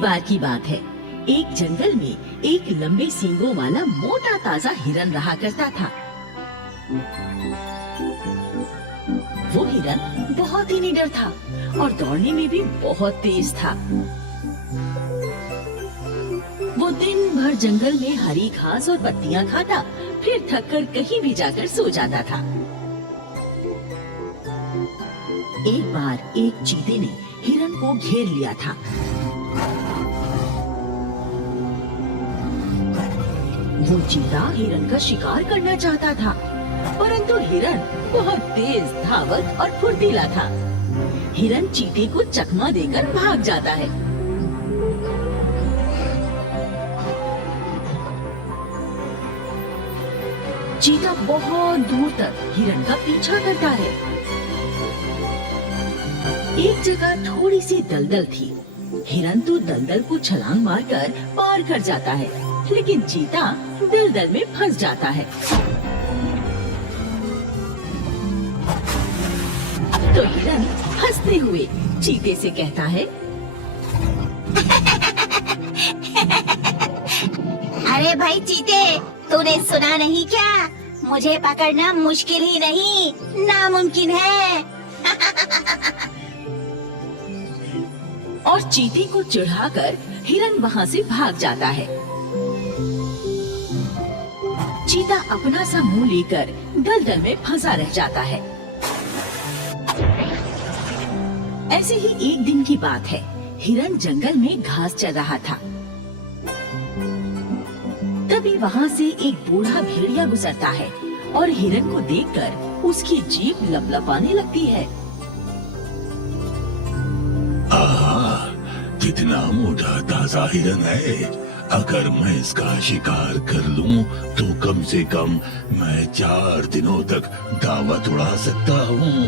बार की बात है, एक जंगल में एक लंबे सींगों वाला मोटा ताजा हिरन रहा करता था। वो हिरन बहुत ही निडर था और दौड़ने में भी बहुत तेज था। वो दिन भर जंगल में हरी घास और पत्तियां खाता, फिर थककर कहीं भी जाकर सो जाता था। एक बार एक चीते ने हिरन को घेर लिया था। वो चीता हिरन का शिकार करना चाहता था, परंतु हिरन बहुत तेज, धावक और फुर्तीला था। हिरन चीते को चकमा देकर भाग जाता है। चीता बहुत दूर तक हिरन का पीछा करता है। एक जगह थोड़ी सी दलदल थी। हिरन तो दलदल को छलांग मारकर पार कर जाता है, लेकिन चीता दलदल में फंस जाता है। तो हिरन हंसते हुए चीते से कहता है, अरे भाई चीते, तूने सुना नहीं क्या? मुझे पकड़ना मुश्किल ही नहीं, नामुमकिन है। और चीते को चिढ़ाकर हिरन वहाँ से भाग जाता है। चीता अपना सा मुंह लेकर दलदल में फंसा रह जाता है। ऐसे ही एक दिन की बात है। हिरन जंगल में घास चर रहा था। तभी वहाँ से एक बूढ़ा भेड़िया गुजरता है और हिरन को देखकर उसकी जीभ लपलपाने लगती है। कितना मोटा ताजा हिरन है। अगर मैं इसका शिकार कर लूं तो कम से कम मैं 4 दिनों तक दावत उड़ा सकता हूँ।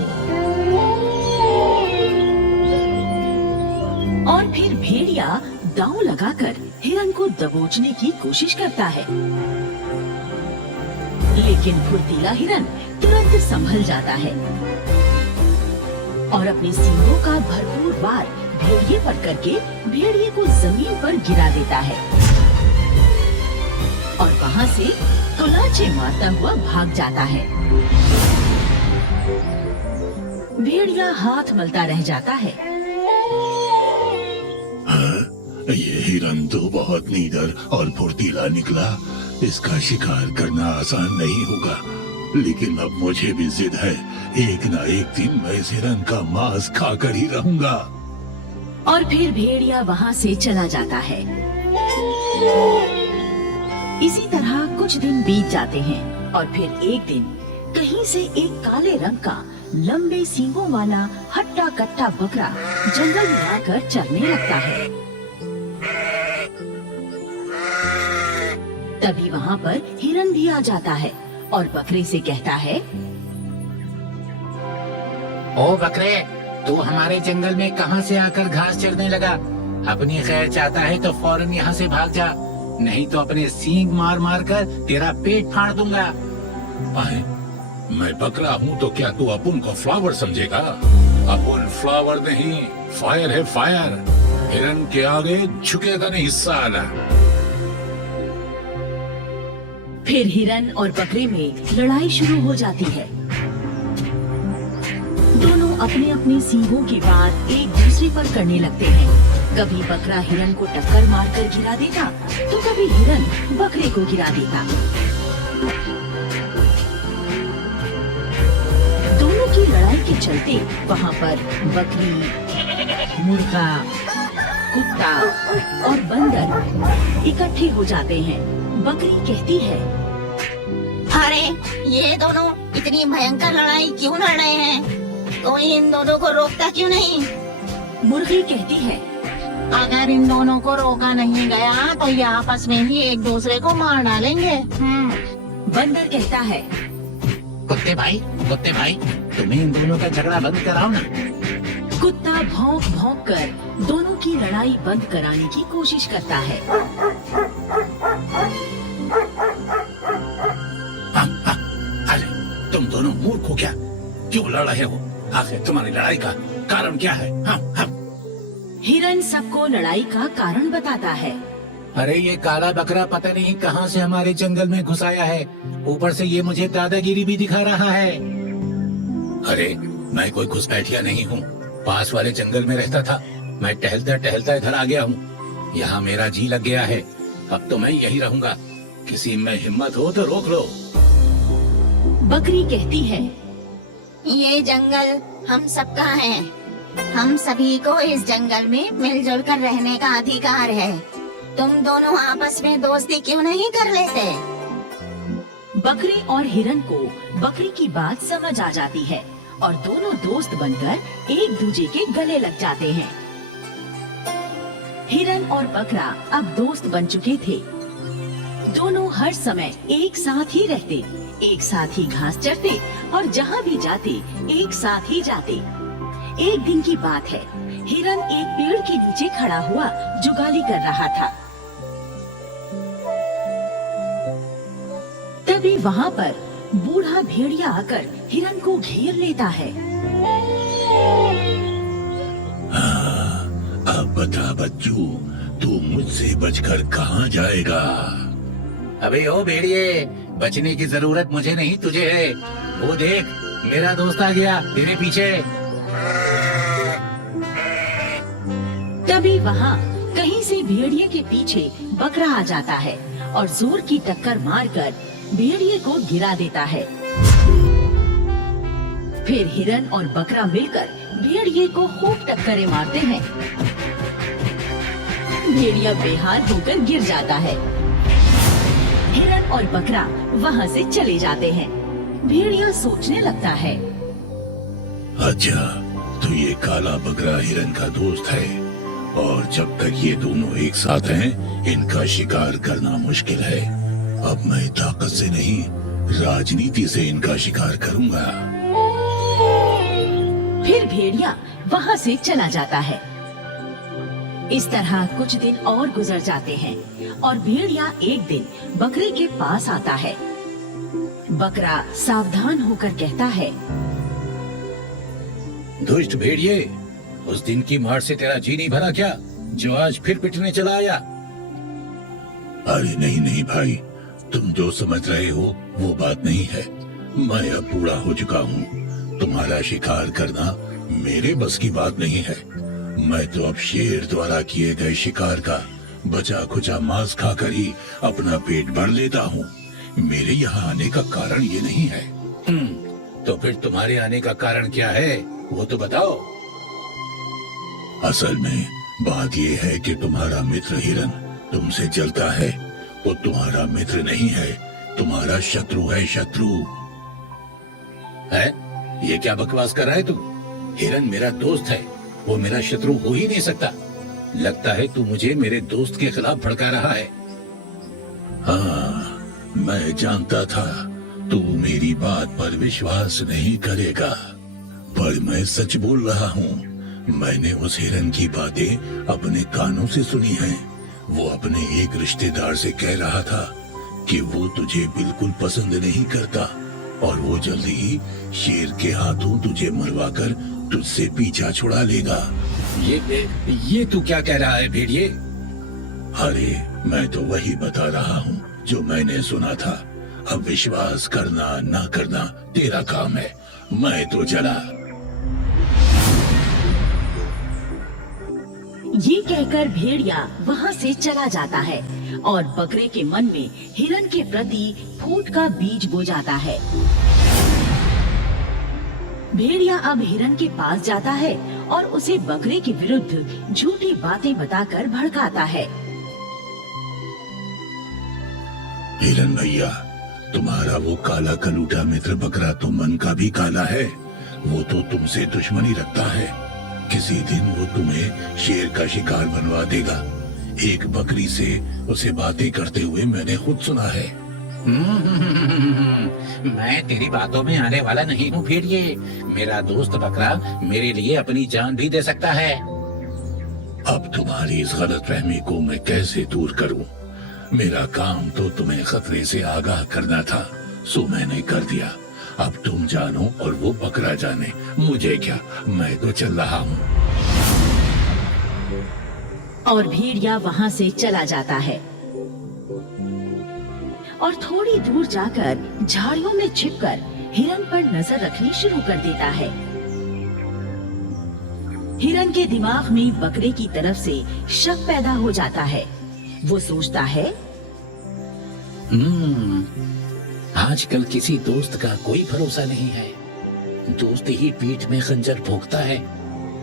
और फिर भेड़िया दांव लगाकर हिरन को दबोचने की कोशिश करता है, लेकिन फुर्तीला हिरन तुरंत संभल जाता है और अपने सींगों का भरपूर वार भेड़िए पर करके भेड़िए को जमीन पर गिरा देता है और वहाँ से तुलाचे मारता हुआ भाग जाता है। भेड़िया हाथ मलता रह जाता है। ये हिरन तो बहुत नीडर और फुर्तीला निकला। इसका शिकार करना आसान नहीं होगा, लेकिन अब मुझे भी जिद है। एक ना एक दिन मैं इस हिरन का मांस खाकर ही रहूंगा। और फिर भेड़िया वहाँ से चला जाता है। इसी तरह कुछ दिन बीत जाते हैं और फिर एक दिन कहीं से एक काले रंग का लंबे सींगों वाला हट्टा कट्टा बकरा जंगल में आकर चरने लगता है। तभी वहाँ पर हिरन भी आ जाता है और बकरे से कहता है, ओ बकरे, तू हमारे जंगल में कहाँ से आकर घास चरने लगा? अपनी खैर चाहता है तो फौरन यहाँ से भाग जा, नहीं तो अपने सींग मार मार कर तेरा पेट फाड़ दूंगा। मैं बकरा हूँ तो क्या तू अपुन को फ्लावर समझेगा? अपुन फ्लावर नहीं, फायर है फायर। हिरन के आगे झुकेगा नहीं साला। फिर हिरन और बकरे में लड़ाई शुरू हो जाती है। दोनों अपने अपने सींगों की वार एक दूसरे पर करने लगते हैं। कभी बकरा हिरन को टक्कर मारकर गिरा देता, तो कभी हिरन बकरे को गिरा देता। दोनों की लड़ाई के चलते वहाँ पर बकरी, मुर्गा, कुत्ता और बंदर इकट्ठे हो जाते हैं। बकरी कहती है, अरे ये दोनों इतनी भयंकर लड़ाई क्यों लड़ रहे हैं? कोई इन दोनों को रोकता क्यों नहीं? मुर्गी कहती है, अगर इन दोनों को रोका नहीं गया तो ये आपस में ही एक दूसरे को मार डालेंगे। बंदर कहता है, कुत्ते भाई, तुम्हें इन दोनों का झगड़ा बंद कराओ ना। कुत्ता भौंक भौंक कर दोनों की लड़ाई बंद कराने की कोशिश करता है। अरे तुम दोनों मूर्ख हो क्या? क्यों लड़ रहे हो? आखिर तुम्हारी लड़ाई का कारण क्या है? हिरन सबको लड़ाई का कारण बताता है। अरे ये काला बकरा पता नहीं कहां से हमारे जंगल में घुस आया है। ऊपर से ये मुझे दादागिरी भी दिखा रहा है। अरे मैं कोई घुसपैठिया नहीं हूँ, पास वाले जंगल में रहता था। मैं टहलता टहलता इधर आ गया हूँ। यहाँ मेरा जी लग गया है, अब तो मैं यही रहूंगा। किसी में हिम्मत हो तो रोक लो। बकरी कहती है, ये जंगल हम सबका है। हम सभी को इस जंगल में मिलजुल कर रहने का अधिकार है। तुम दोनों आपस में दोस्ती क्यों नहीं कर लेते? बकरी और हिरन को बकरी की बात समझ आ जाती है और दोनों दोस्त बनकर एक दूजे के गले लग जाते हैं। हिरन और बकरा अब दोस्त बन चुके थे। दोनों हर समय एक साथ ही रहते, एक साथ ही घास चरते और जहाँ भी जाते एक साथ ही जाते। एक दिन की बात है, हिरन एक पेड़ के नीचे खड़ा हुआ जुगाली कर रहा था। तभी वहाँ पर बूढ़ा भेड़िया आकर हिरन को घेर लेता है। अब बता बच्चू, तू मुझसे बचकर कहाँ जाएगा? अबे ओ भेड़िए, बचने की जरूरत मुझे नहीं तुझे है। वो देख, मेरा दोस्त आ गया तेरे पीछे। तभी वहाँ कहीं से भेड़िए के पीछे बकरा आ जाता है और जोर की टक्कर मारकर भेड़िए को गिरा देता है। फिर हिरन और बकरा मिलकर भेड़िए को खूब टक्करें मारते हैं। भेड़िया बेहाल होकर गिर जाता है। हिरन और बकरा वहाँ से चले जाते हैं। भेड़िया सोचने लगता है, अच्छा, तो ये काला बकरा हिरन का दोस्त है और जब तक ये दोनों एक साथ हैं, इनका शिकार करना मुश्किल है। अब मैं ताकत से नहीं, राजनीति से इनका शिकार करूंगा। फिर भेड़िया वहाँ से चला जाता है। इस तरह कुछ दिन और गुजर जाते हैं और भेड़िया एक दिन बकरे के पास आता है। बकरा सावधान होकर कहता है, दुष्ट भेड़िए, उस दिन की मार से तेरा जी नहीं भरा क्या, जो आज फिर पिटने चला आया? अरे नहीं नहीं भाई, तुम जो समझ रहे हो वो बात नहीं है। मैं अब बूढ़ा हो चुका हूँ। तुम्हारा शिकार करना मेरे बस की बात नहीं है। मैं तो अब शेर द्वारा किए गए शिकार का बचा खुचा मांस खाकर ही अपना पेट भर लेता हूँ। मेरे यहाँ आने का कारण ये नहीं है। तो फिर तुम्हारे आने का कारण क्या है, वो तो बताओ। असल में बात ये है कि तुम्हारा मित्र हिरन तुमसे जलता है। वो तुम्हारा मित्र नहीं है, तुम्हारा शत्रु है। शत्रु है? ये क्या बकवास कर रहा है तू? हिरन मेरा दोस्त है, वो मेरा शत्रु हो ही नहीं सकता। लगता है तू मुझे मेरे दोस्त के खिलाफ भड़का रहा है। हाँ, मैं जानता था तू मेरी बात पर विश्वास नहीं करेगा, पर मैं सच बोल रहा हूँ। मैंने उस हिरन की बातें अपने कानों से सुनी हैं। वो अपने एक रिश्तेदार से कह रहा था कि वो तुझे बिल्कुल पसंद नहीं करता और वो जल्दी ही शेर के हाथों तुझे मरवाकर तुझसे पीछा छुड़ा लेगा। ये तू क्या कह रहा है भेड़िए? अरे मैं तो वही बता रहा हूँ जो मैंने सुना था। अब विश्वास करना ना करना तेरा काम है। मैं तो चला। ये कहकर भेड़िया वहाँ से चला जाता है और बकरे के मन में हिरन के प्रति फूट का बीज बो जाता है। भेड़िया अब हिरन के पास जाता है और उसे बकरे के विरुद्ध झूठी बातें बताकर भड़काता है। हिरन भैया, तुम्हारा वो काला कलूटा मित्र बकरा तो मन का भी काला है। वो तो तुमसे दुश्मनी रखता है। किसी दिन वो तुम्हें शेर का शिकार बनवा देगा। एक बकरी से उसे बातें करते हुए मैंने खुद सुना है। मैं तेरी बातों में आने वाला नहीं हूँ भेड़िए। मेरा दोस्त बकरा मेरे लिए अपनी जान भी दे सकता है। अब तुम्हारी इस गलतफहमी को मैं कैसे दूर करूं? मेरा काम तो तुम्हें खतरे से आगाह करना था, सो मैंने कर दिया। अब तुम जानो और वो बकरा जाने, मुझे क्या, मैं तो चल रहा हूँ। और भेड़िया वहाँ से चला जाता है और थोड़ी दूर जाकर झाड़ियों में छिपकर हिरन पर नजर रखनी शुरू कर देता है। हिरन के दिमाग में बकरे की तरफ से शक पैदा हो जाता है। वो सोचता है, आजकल किसी दोस्त का कोई भरोसा नहीं है। दोस्त ही पीठ में खंजर भोंकता है।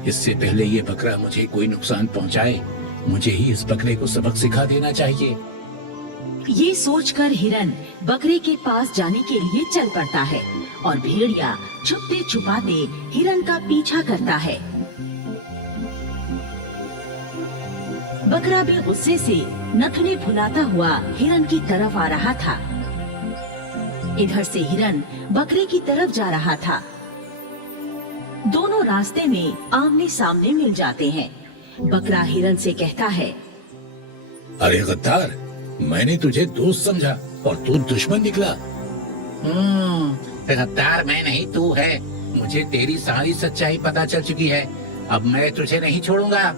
इससे पहले ये बकरा मुझे कोई नुकसान पहुंचाए, मुझे ही इस बकरे को सबक सिखा देना चाहिए। ये सोचकर हिरन बकरे के पास जाने के लिए चल पड़ता है और भेड़िया छुपते छुपाते हिरन का पीछा करता है। बकरा भी गुस्से से नखने फुलाता हुआ हिरन की तरफ आ रहा था। इधर से हिरन बकरे की तरफ जा रहा था। दोनों रास्ते में आमने सामने मिल जाते हैं। बकरा हिरन से कहता है, अरे गद्दार, मैंने तुझे दोस्त समझा और तू दुश्मन निकला। गद्दार मैं नहीं, तू है। मुझे तेरी सारी सच्चाई पता चल चुकी है। अब मैं तुझे नहीं छोड़ूंगा।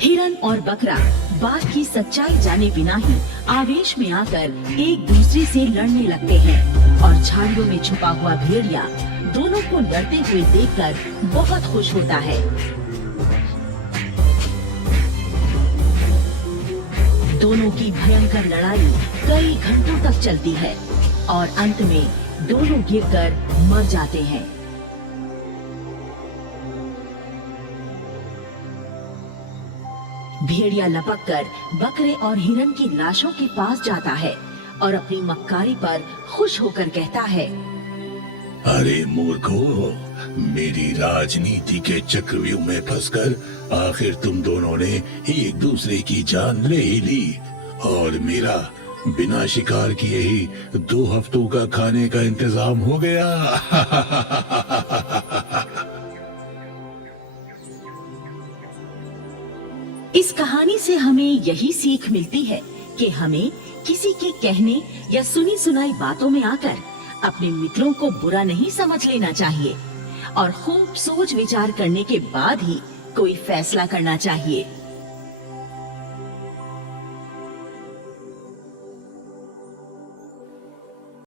हिरन और बकरा बात की सच्चाई जाने बिना ही आवेश में आकर एक दूसरे से लड़ने लगते हैं और झाड़ियों में छुपा हुआ भेड़िया दोनों को लड़ते हुए देखकर बहुत खुश होता है। दोनों की भयंकर लड़ाई कई घंटों तक चलती है और अंत में दोनों गिरकर मर जाते हैं। भेड़िया लपककर बकरे और हिरन की लाशों के पास जाता है और अपनी मक्कारी पर खुश होकर कहता है, अरे मूर्खों, मेरी राजनीति के चक्रव्यूह में फंसकर आखिर तुम दोनों ने एक दूसरे की जान ले ही ली और मेरा बिना शिकार किए ही 2 हफ्तों का खाने का इंतजाम हो गया। इस कहानी से हमें यही सीख मिलती है कि हमें किसी के कहने या सुनी सुनाई बातों में आकर अपने मित्रों को बुरा नहीं समझ लेना चाहिए और खूब सोच विचार करने के बाद ही कोई फैसला करना चाहिए।